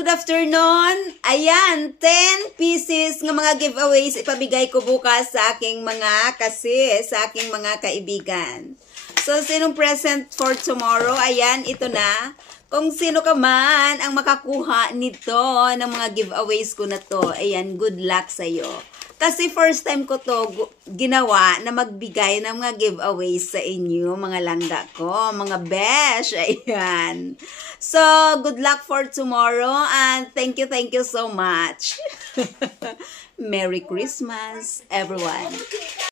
good afternoon. Ayan, 10 pieces ng mga giveaways ipabigay ko bukas sa aking mga kaibigan. So, sinong present for tomorrow? Ayan, ito na. Kung sino ka man ang makakuha nito ng mga giveaways ko na to, ayan, good luck sa'yo. Kasi first time ko to ginawa na magbigay ng mga giveaways sa inyo, mga langga ko, mga besh, ayan. So, good luck for tomorrow and thank you so much. Merry Christmas, everyone.